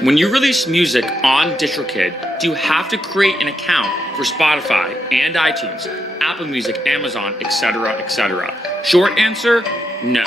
When you release music on DistroKid, do you have to create an account for Spotify and iTunes, Apple Music, Amazon, etc., etc.? Short answer, no.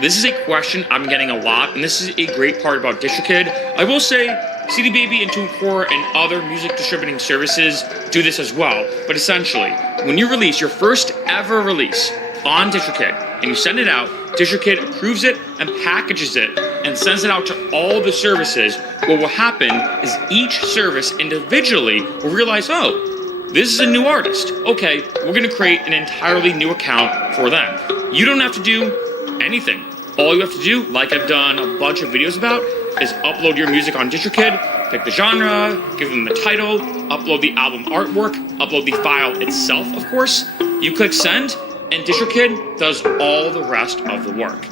This is a question I'm getting a lot, and this is a great part about DistroKid. I will say CD Baby and TuneCore and other music distributing services do this as well, but essentially, when you release your first ever release on DistroKid and you send it out, DistroKid approves it and packages it and sends it out to all the services. What will happen is each service individually will realize, oh, this is a new artist. Okay, we're gonna create an entirely new account for them. You don't have to do anything. All you have to do, like I've done a bunch of videos about, is upload your music on DistroKid, pick the genre, give them the title, upload the album artwork, upload the file itself, of course. You click send, and DistroKid does all the rest of the work.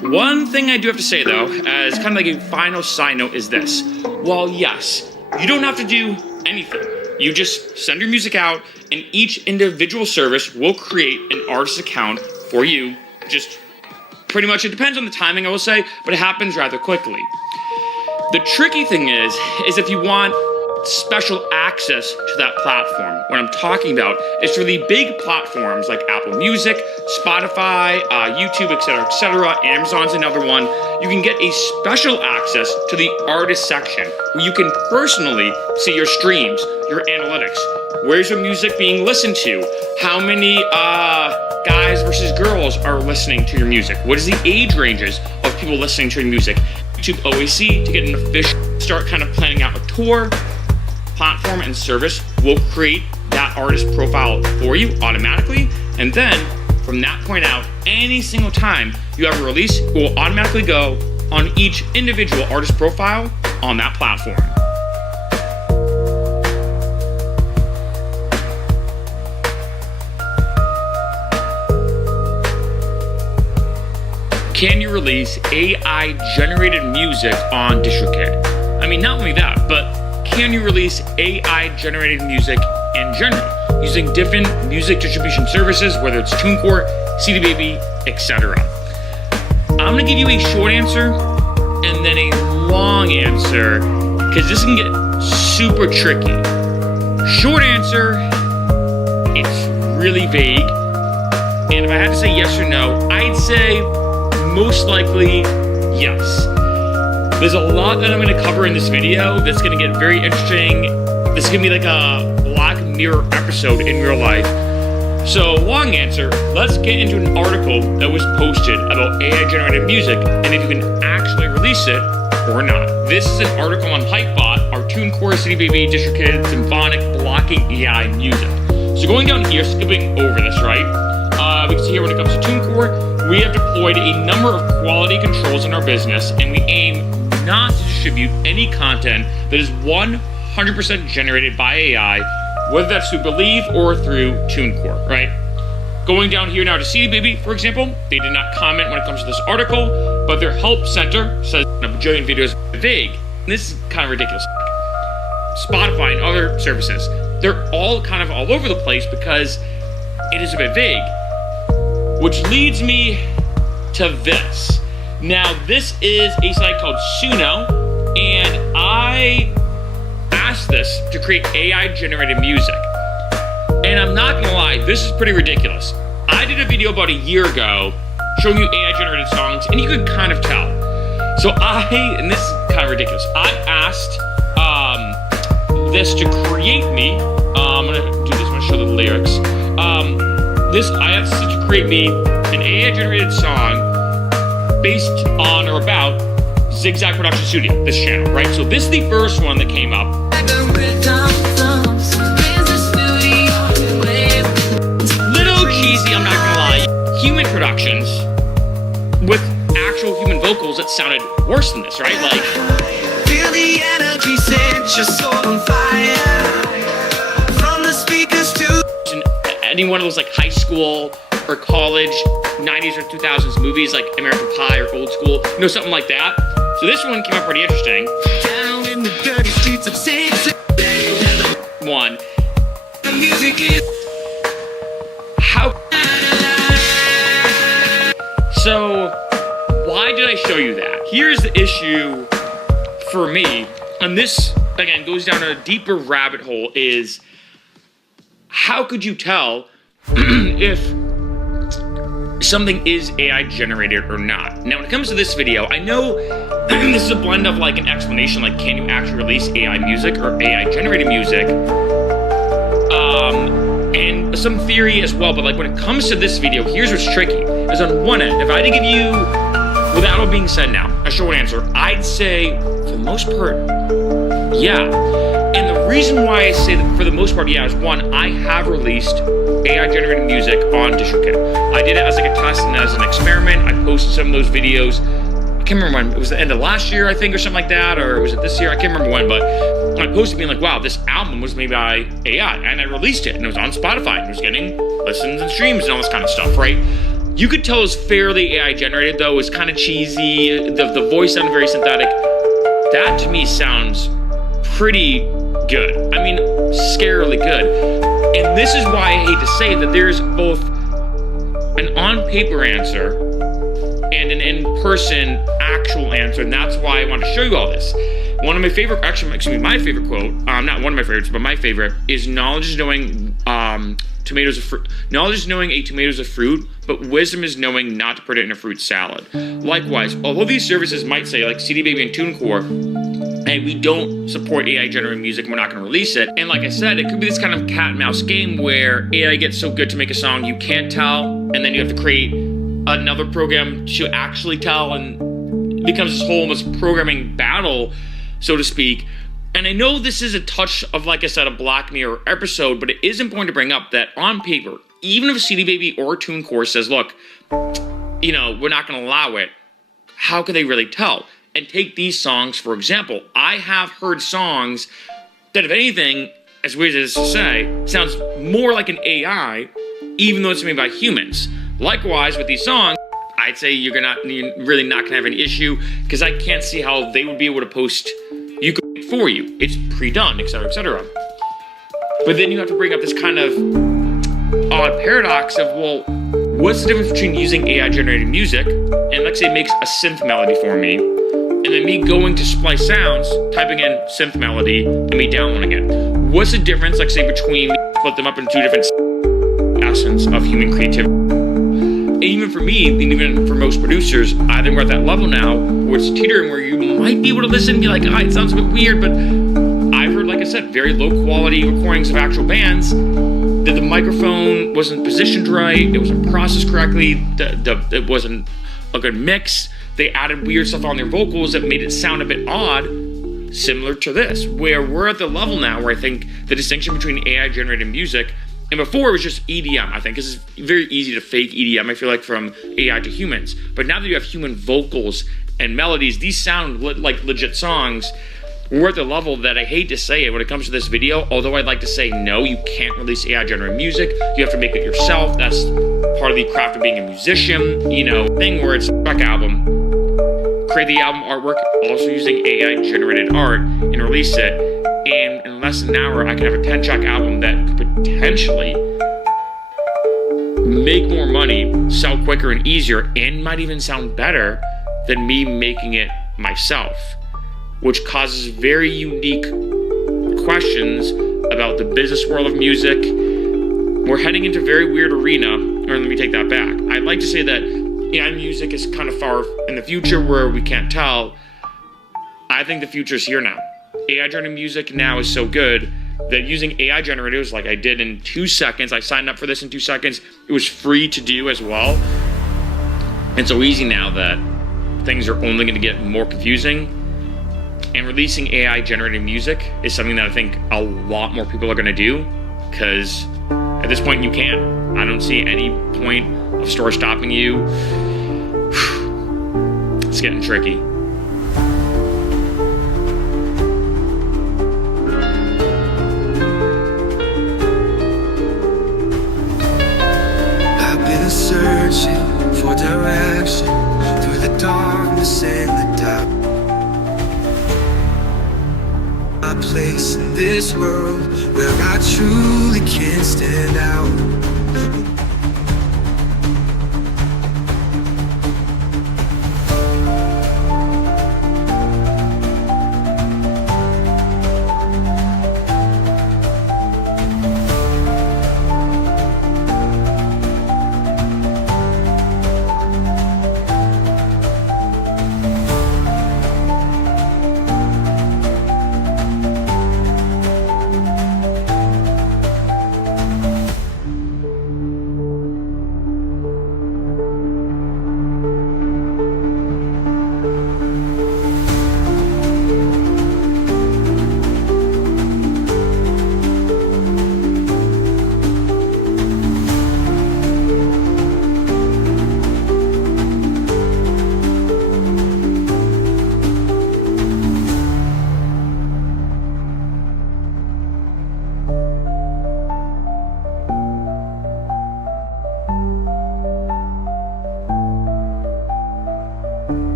One thing I do have to say though, as kind of like a final side note, is this. While yes, you don't have to do anything. You just send your music out, and each individual service will create an artist account for you. Just pretty much, it depends on the timing, I will say, but it happens rather quickly. The tricky thing is if you want special access to that platform. What I'm talking about is for the big platforms like Apple Music, Spotify, YouTube, etc., Amazon's another one. You can get a special access to the artist section where you can personally see your streams, your analytics. Where's your music being listened to? How many guys versus girls are listening to your music? What is the age ranges of people listening to your music? YouTube OAC to get an official start kind of planning out a tour. Platform and service will create that artist profile for you automatically, and then from that point out, any single time you have a release, it will automatically go on each individual artist profile on that platform. Can you release AI-generated music on DistroKid? I mean, not only that, but can you release AI-generated music in general, using different music distribution services, whether it's TuneCore, CD Baby, etc.? I'm gonna give you a short answer and then a long answer, because this can get super tricky. Short answer, it's really vague, and if I had to say yes or no, I'd say most likely yes. There's a lot that I'm going to cover in this video that's going to get very interesting. This is going to be like a Black Mirror episode in real life. So, long answer, let's get into an article that was posted about AI-generated music and if you can actually release it or not. This is an article on Hypebot, our TuneCore, CD Baby, DistroKid, Symphonic, blocking AI music. So going down here, skipping over this, right? We can see here when it comes to TuneCore, we have deployed a number of quality controls in our business, and we aim not to distribute any content that is 100% generated by AI, whether that's through Believe or through TuneCore, right? Going down here now to CD Baby, for example, they did not comment when it comes to this article, but their help center says a bajillion videos are vague. And this is kind of ridiculous. Spotify and other services, they're all kind of all over the place because it is a bit vague. Which leads me to this. Now, this is a site called Suno, and I asked this to create AI-generated music. And I'm not gonna lie, this is pretty ridiculous. I did a video about a year ago showing you AI-generated songs, and you could kind of tell. So and this is kind of ridiculous, I asked this to create me, I'm gonna do this, I'm gonna show the lyrics. I asked it to create me an AI-generated song based on or about Zigzag Production Studio, this channel, right? So this is the first one that came up. Little cheesy, I'm not gonna lie. Human productions with actual human vocals that sounded worse than this, right? Like, feel the energy, set your soul on fire. From the speakers to any one of those like high school or college 90s or 2000s movies like American Pie or Old School, you know, something like that. So this one came out pretty interesting. Down in the dirty streets of one. The music is how. So why did I show you that? Here's the issue for me And this, again, goes down a deeper rabbit hole is how could you tell if something is AI generated or not? Now, when it comes to this video, I know this is a blend of like an explanation, like can you actually release AI music or AI generated music? And some theory as well, but like when it comes to this video, here's what's tricky. Is on one end, if I had to give you, without all being said now, a short answer, I'd say, for the most part, yeah. And the reason why I say that for the most part, yeah, is one, I have released AI-generated music on DistroKid. I did it as like a test and as an experiment. I posted some of those videos. I can't remember when. It was the end of last year, I think, or something like that, or was it this year? I can't remember when, but I posted being like, wow, this album was made by AI, and I released it, and it was on Spotify, and it was getting listens and streams and all this kind of stuff, right? You could tell it was fairly AI generated, though. It was kind of cheesy. The voice sounded very synthetic. That to me sounds pretty good. I mean, scarily good. And this is why I hate to say that there's both an on-paper answer and an in-person actual answer, and that's why I want to show you all this. One of my favorite, my favorite quote, not one of my favorites, but my favorite, is knowledge is knowing tomatoes are fruit. Knowledge is knowing a tomato is a fruit, but wisdom is knowing not to put it in a fruit salad. Likewise, although these services might say, like CD Baby and TuneCore, hey, we don't support AI generated music, we're not going to release it. And like I said, it could be this kind of cat and mouse game where AI gets so good to make a song you can't tell, and then you have to create another program to actually tell, and it becomes this whole almost programming battle, so to speak. And I know this is a touch of, like I said, a Black Mirror episode, but it is important to bring up that on paper, even if CD Baby or TuneCore says, look, you know, we're not going to allow it, how can they really tell? And take these songs, for example. I have heard songs that, if anything, as weird as it is to say, sounds more like an AI, even though it's made by humans. Likewise, with these songs, I'd say you're really not going to have any issue, because I can't see how they would be able to post for you. It's pre-done, etc., etc. But then you have to bring up this kind of odd paradox of, well, what's the difference between using AI-generated music, and let's say it makes a synth melody for me, and then me going to Splice Sounds, typing in synth melody, and me downloading it. What's the difference, like say, between split them up into two different essence of human creativity? Even for me, and even for most producers, I think we're at that level now where it's teetering, where you might be able to listen and be like, it sounds a bit weird, but I've heard, like I said, very low quality recordings of actual bands that the microphone wasn't positioned right, it wasn't processed correctly, it wasn't a good mix. They added weird stuff on their vocals that made it sound a bit odd, similar to this, where we're at the level now where I think the distinction between AI-generated music, and before it was just EDM, I think, because it's very easy to fake EDM, I feel like, from AI to humans. But now that you have human vocals and melodies, these sound like legit songs. We're at the level that I hate to say it when it comes to this video, although I'd like to say no, you can't release AI-generated music. You have to make it yourself. That's part of the craft of being a musician, thing where it's a track album. Create the album artwork, also using AI-generated art, and release it. And in less than an hour, I can have a 10-track album that could potentially make more money, sell quicker and easier, and might even sound better than me making it myself, which causes very unique questions about the business world of music. We're heading into a very weird arena, or let me take that back. I'd like to say that AI music is kind of far in the future where we can't tell. I think the future is here now. AI-generated music now is so good that using AI generators like I did in 2 seconds, I signed up for this in 2 seconds, it was free to do as well. And so easy now that things are only going to get more confusing. And releasing AI-generated music is something that I think a lot more people are going to do, because at this point you can. I don't see any point of stores stopping you. It's getting tricky. Searching for direction through the darkness and the doubt. A place in this world where I truly can stand out.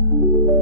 you.